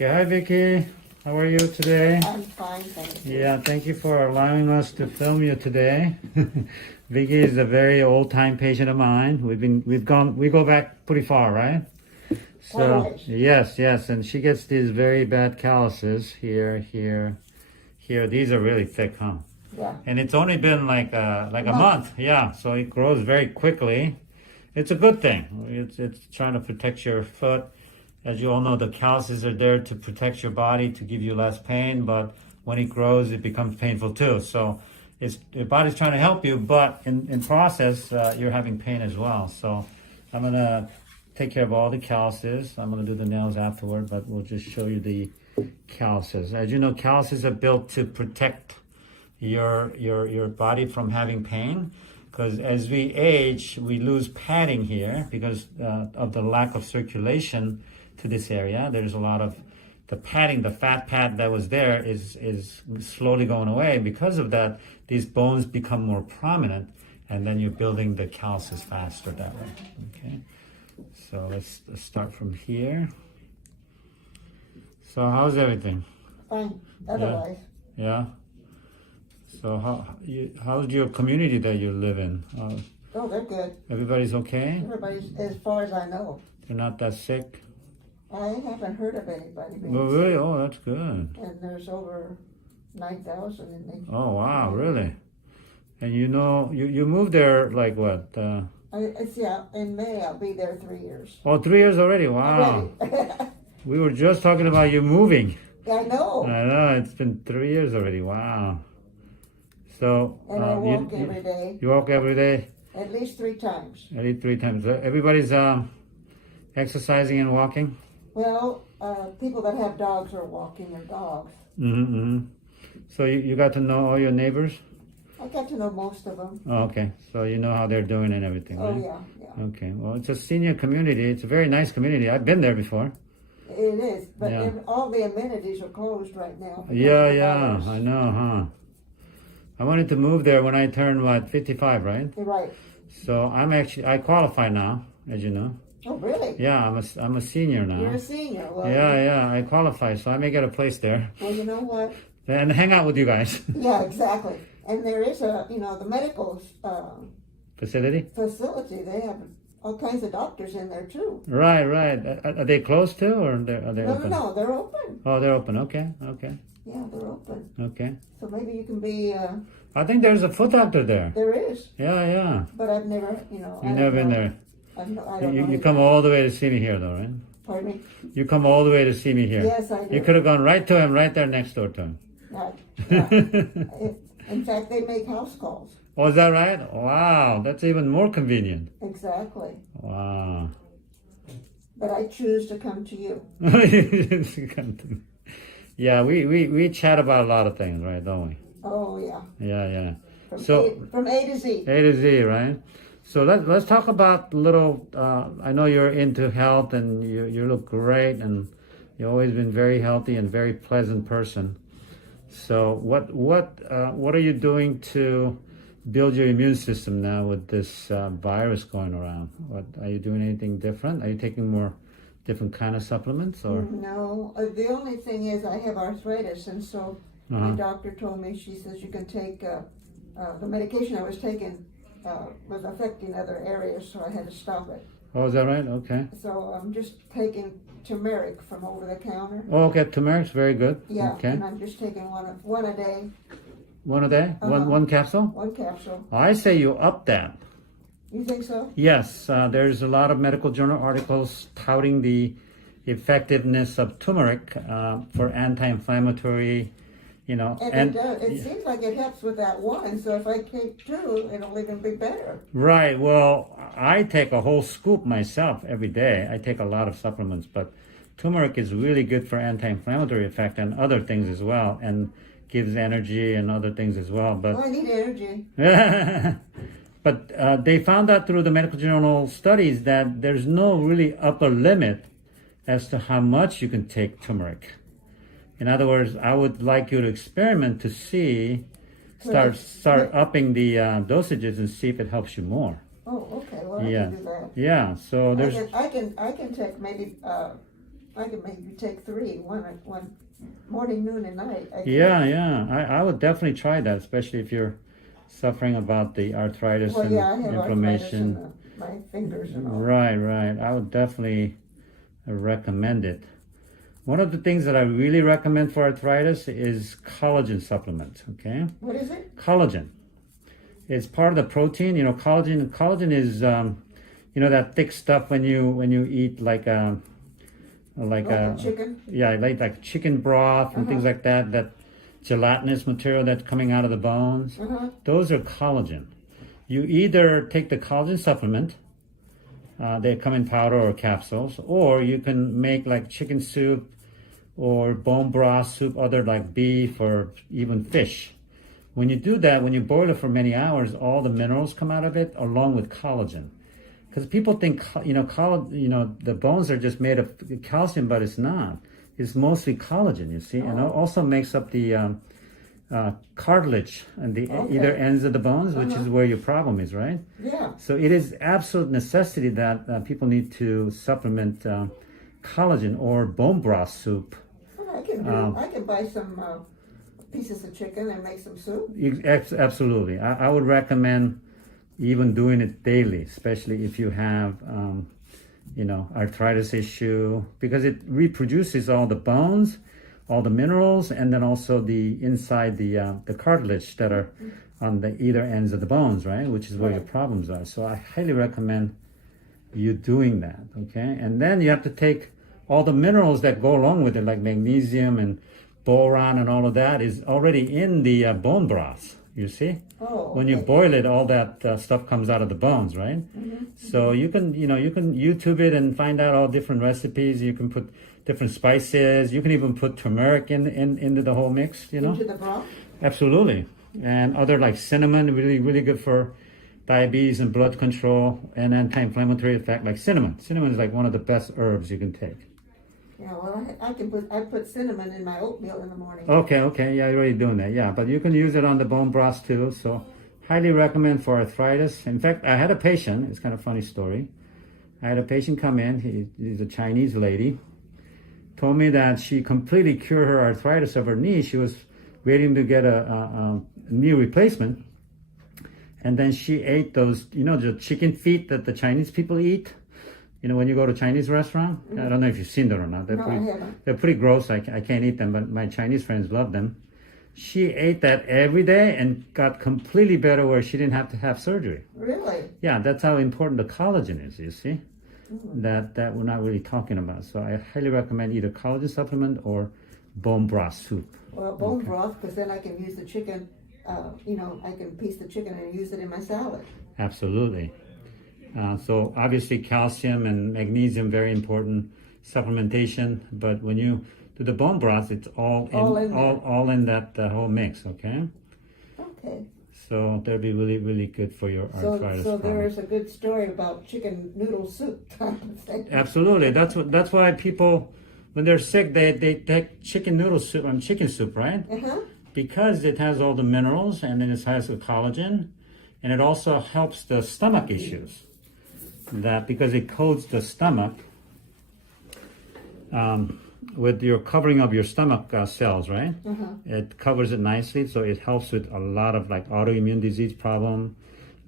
Okay, hi Vicky. How are you today? I'm fine, thank you. Yeah, thank you for allowing us to film you today. Vicky is a very old-time patient of mine. We go back pretty far, right? So Quite. yes, and she gets these very bad calluses here, here, here. These are really thick, huh? Yeah. And it's only been like a month. Yeah, so it grows very quickly. It's a good thing. It's trying to protect your foot. As you all know, the calluses are there to protect your body, to give you less pain, but when it grows, it becomes painful too. So your body's trying to help you, but in process, you're having pain as well. So I'm gonna take care of all the calluses. I'm gonna do the nails afterward, but we'll just show you the calluses. As you know, calluses are built to protect your body from having pain. Because as we age, we lose padding here because of the lack of circulation to this area. There's a lot of the padding, the fat pad that was there is slowly going away. Because of that, these bones become more prominent, and then you're building the calluses faster that way. Okay, so let's start from here. So how's everything? Fine. Otherwise, Yeah. So how's your community that you live in? oh, they're good. Everybody's okay? Everybody's, as far as I know. They're not that sick? I haven't heard of anybody being Oh, really? sick. Oh, that's good. And there's over 9,000 in the. Oh, wow, really? And you know, you moved there like what? Yeah, in May I'll be there 3 years. Oh, 3 years already? Wow. Already. We were just talking about you moving. I know. I know, it's been 3 years already. Wow. So, And I walk every day. You walk every day? At least 3 times. At least 3 times. Everybody's exercising and walking? Well, people that have dogs are walking their dogs. Mm-hmm. So you got to know all your neighbors? I got to know most of them. Oh, okay. So you know how they're doing and everything, Oh, right? yeah. Okay. Well, it's a senior community. It's a very nice community. I've been there before. It is, but Yeah. all the amenities are closed right now. Yeah. I know, huh? I wanted to move there when I turned, 55, right? You're right. So I qualify now, as you know. Oh, really? Yeah, I'm a senior now. You're a senior. Well, Yeah, I qualify, so I may get a place there. Well, you know what? And hang out with you guys. Yeah, exactly. And there is the medical Facility? facility. They have all kinds of doctors in there too. Right. Are they closed too, or are they No, open? no, they're open. Oh, they're open. Okay. Yeah, they're open. Okay. So maybe you can be. I think there's a foot doctor there. There is, Yeah. but I've never, You've never been there. I don't know. You come all the way to see me here, though, right? Pardon me? You come all the way to see me here. Yes, I do. You could have gone right to him, right there next door to him. Yeah. In fact, they make house calls. Oh, is that right? Wow, that's even more convenient. Exactly. Wow. But I choose to come to you. Yeah, we chat about a lot of things, right? Don't we? Oh, yeah. Yeah. From A to Z. A to Z, right? So let's talk about a little. I know you're into health, and you look great, and you've always been very healthy and very pleasant person. So what are you doing to build your immune system now with this virus going around? What are you doing? Anything different? Are you taking more different kind of supplements, or? No, the only thing is I have arthritis, and so my doctor told me, she says you can take the medication I was taking was affecting other areas, so I had to stop it. Oh, is that right? Okay. So I'm just taking turmeric from over the counter. Oh, okay. Turmeric's very good. Yeah, Okay. and I'm just taking one a day. One a day? Uh-huh. One capsule? One capsule. I say you up that. You think so? Yes, there's a lot of medical journal articles touting the effectiveness of turmeric for anti-inflammatory, And it does. It seems like it helps with that one. So if I take 2, it'll even be better. Right. Well, I take a whole scoop myself every day. I take a lot of supplements, but turmeric is really good for anti-inflammatory effect and other things as well, and gives energy and other things as well. But I need energy. But they found out through the medical journal studies that there's no really upper limit as to how much you can take turmeric. In other words, I would like you to experiment to see, start upping the dosages and see if it helps you more. Oh, okay. Well, I Yeah. can do that. Yeah. So there's I can take maybe I could maybe take three, one morning, noon, and night. Yeah. I would definitely try that, especially if you're suffering about the arthritis Well, and yeah, I have inflammation. arthritis in my fingers and all. Right. I would definitely recommend it. One of the things that I really recommend for arthritis is collagen supplements. Okay, What is it? collagen. It's part of the protein. You know, collagen. Collagen is you know, that thick stuff when you eat like Like a chicken? yeah, like chicken broth and things like that. That gelatinous material that's coming out of the bones. Those are collagen. You either take the collagen supplement. They come in powder or capsules, or you can make like chicken soup or bone broth soup, other like beef or even fish. When you do that, when you boil it for many hours, all the minerals come out of it along with collagen. Because people think, you know, the bones are just made of calcium, but it's not. It's mostly collagen, you see, and it also makes up the cartilage and the either ends of the bones, which is where your problem is, right? Yeah. So it is absolute necessity that people need to supplement collagen or bone broth soup. Well, I can buy some pieces of chicken and make some soup. Absolutely. I would recommend even doing it daily, especially if you have, you know, arthritis issue, because it reproduces all the bones, all the minerals, and then also the inside the cartilage that are on the either ends of the bones, right? Which is where your problems are. So I highly recommend you doing that, okay? And then you have to take all the minerals that go along with it, like magnesium and boron and all of that is already in the bone broth, you see? When you boil it, all that stuff comes out of the bones, right? So you can YouTube it and find out all different recipes. You can put different spices. You can even put turmeric into the whole mix, you know? Into the broth? Absolutely. And other like cinnamon, really good for diabetes and blood control and anti-inflammatory effect, like cinnamon. Cinnamon is like one of the best herbs you can take. Yeah, well, I put cinnamon in my oatmeal in the morning. Okay, yeah, you're already doing that, yeah. But you can use it on the bone broth too, so highly recommend for arthritis. In fact, I had a patient, it's kind of a funny story. I had a patient come in, he's a Chinese lady, told me that she completely cured her arthritis of her knee. She was waiting to get a knee replacement. And then she ate those, you know, the chicken feet that the Chinese people eat. You know, when you go to a Chinese restaurant, I don't know if you've seen them or not. They're pretty gross. I can't eat them, but my Chinese friends love them. She ate that every day and got completely better where she didn't have to have surgery. Really? Yeah, that's how important the collagen is, you see, that we're not really talking about. So I highly recommend either collagen supplement or bone broth soup. Well, bone broth, because then I can use the chicken, you know, I can piece the chicken and use it in my salad. Absolutely. So obviously calcium and magnesium, very important supplementation. But when you do the bone broth, it's all in that whole mix. Okay. Okay. So that'd be really good for your arthritis. So there is a good story about chicken noodle soup type of thing. Absolutely. That's why people, when they're sick, they take chicken noodle soup and chicken soup, right? Because it has all the minerals and then it has the collagen, and it also helps the stomach issues. That because it coats the stomach with your covering of your stomach cells, right? It covers it nicely, so it helps with a lot of like autoimmune disease problem,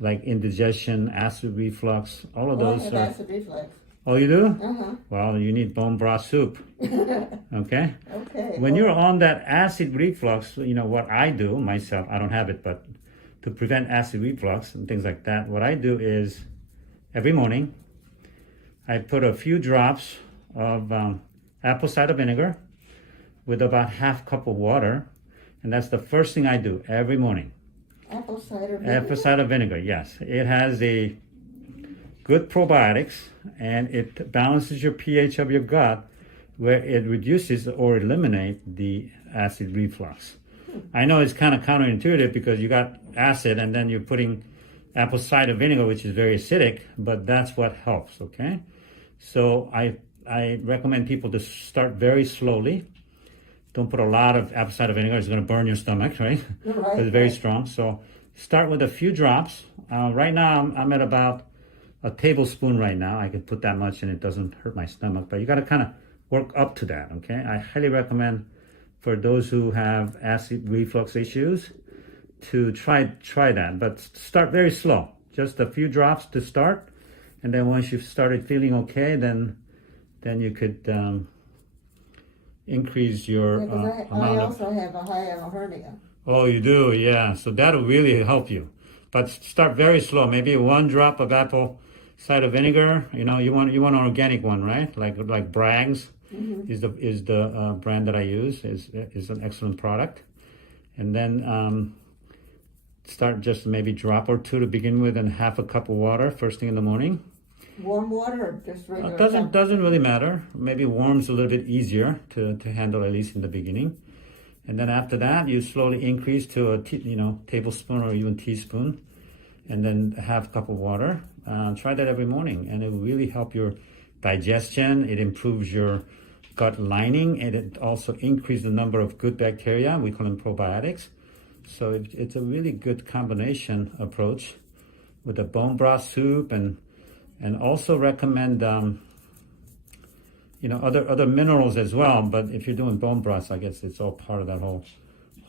like indigestion, acid reflux, all of those. I have acid reflux. Oh, you do? Well, you need bone broth soup. Okay? Okay. When you're on that acid reflux, you know what I do myself, I don't have it, but to prevent acid reflux and things like that, what I do is every morning, I put a few drops of apple cider vinegar with about half cup of water, and that's the first thing I do every morning. Apple cider vinegar? Apple cider vinegar, yes. It has a good probiotics, and it balances your pH of your gut, where it reduces or eliminates the acid reflux. I know it's kind of counterintuitive because you got acid and then you're putting apple cider vinegar, which is very acidic, but that's what helps, okay? So I recommend people to start very slowly. Don't put a lot of apple cider vinegar. It's going to burn your stomach, right? Right. It's very strong. So start with a few drops. Right now, I'm at about a tablespoon right now. I could put that much and it doesn't hurt my stomach, but you got to kind of work up to that. Okay, I highly recommend for those who have acid reflux issues to try that, but start very slow, just a few drops to start, and then once you've started feeling okay, then you could increase your I amount of. also have a hiatal hernia. Oh, you do, yeah. So that'll really help you, but start very slow. Maybe 1 drop of apple cider vinegar. You know, you want an organic one, right? Like Bragg's is the brand that I use. Is an excellent product, and then start just maybe drop or 2 to begin with, and half a cup of water first thing in the morning. Warm water or just regular? Doesn't really matter. Maybe warm's a little bit easier to handle, at least in the beginning. And then after that, you slowly increase to a tablespoon or even teaspoon, and then half a cup of water. Try that every morning, and it will really help your digestion. It improves your gut lining, and it also increases the number of good bacteria. We call them probiotics. So it's a really good combination approach with the bone broth soup, and also recommend other minerals as well. But if you're doing bone broths, I guess it's all part of that whole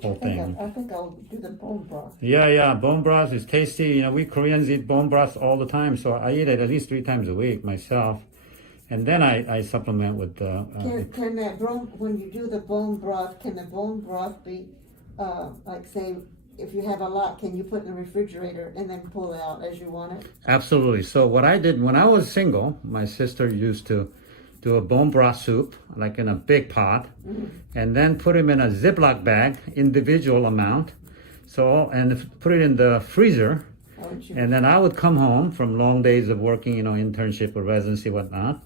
thing. I think I'll do the bone broth. Yeah, bone broth is tasty. You know, we Koreans eat bone broth all the time, so I eat it at least 3 times a week myself, and then I supplement with. Can that when you do the bone broth, can the bone broth be like, say, if you have a lot, can you put in the refrigerator and then pull it out as you want it? Absolutely. So what I did when I was single, my sister used to do a bone broth soup, like in a big pot, and then put them in a Ziploc bag, individual amount. So, and put it in the freezer. And then I would come home from long days of working, internship or residency, whatnot.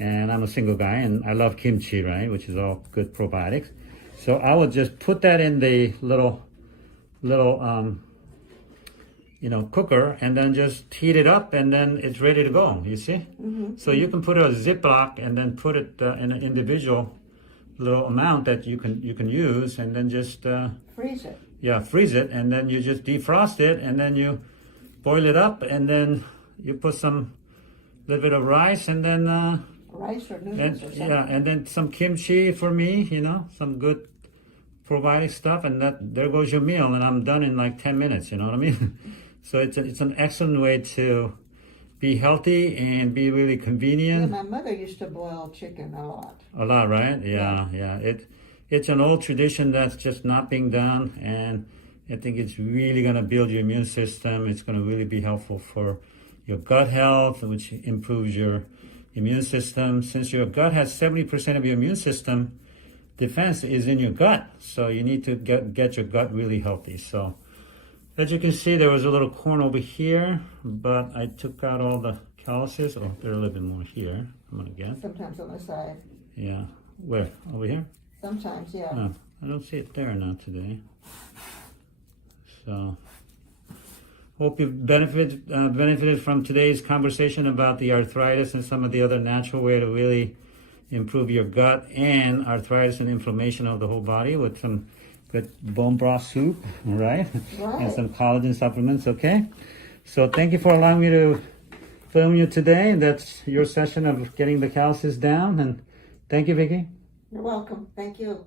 And I'm a single guy, and I love kimchi, right, which is all good probiotics. So I would just put that in the little cooker, and then just heat it up, and then it's ready to go. You see? So you can put a Ziploc and then put it in an individual little amount that you can use, and then just freeze it. Yeah, freeze it, and then you just defrost it, and then you boil it up, and then you put some little bit of rice, and then rice or noodles or something. Yeah, and then some kimchi for me, some good probiotic stuff, and there goes your meal, and I'm done in like 10 minutes. You know what I mean? So it's an excellent way to be healthy and be really convenient. Yeah, my mother used to boil chicken a lot. A lot, right? Yeah. It's an old tradition that's just not being done, and I think it's really going to build your immune system. It's going to really be helpful for your gut health, which improves your immune system. Since your gut has 70% of your immune system defense is in your gut, so you need to get your gut really healthy. So as you can see, there was a little corn over here, but I took out all the calluses. Oh, there's a little bit more here. I'm gonna get. Sometimes on the side. Yeah. Where? Over here? Sometimes, yeah. No, I don't see it there now today. So hope you benefited from today's conversation about the arthritis and some of the other natural way to really improve your gut and arthritis and inflammation of the whole body with some good bone broth soup, right? And some collagen supplements, okay? So thank you for allowing me to film you today. That's your session of getting the calluses down, and thank you, Vicki. You're welcome. Thank you.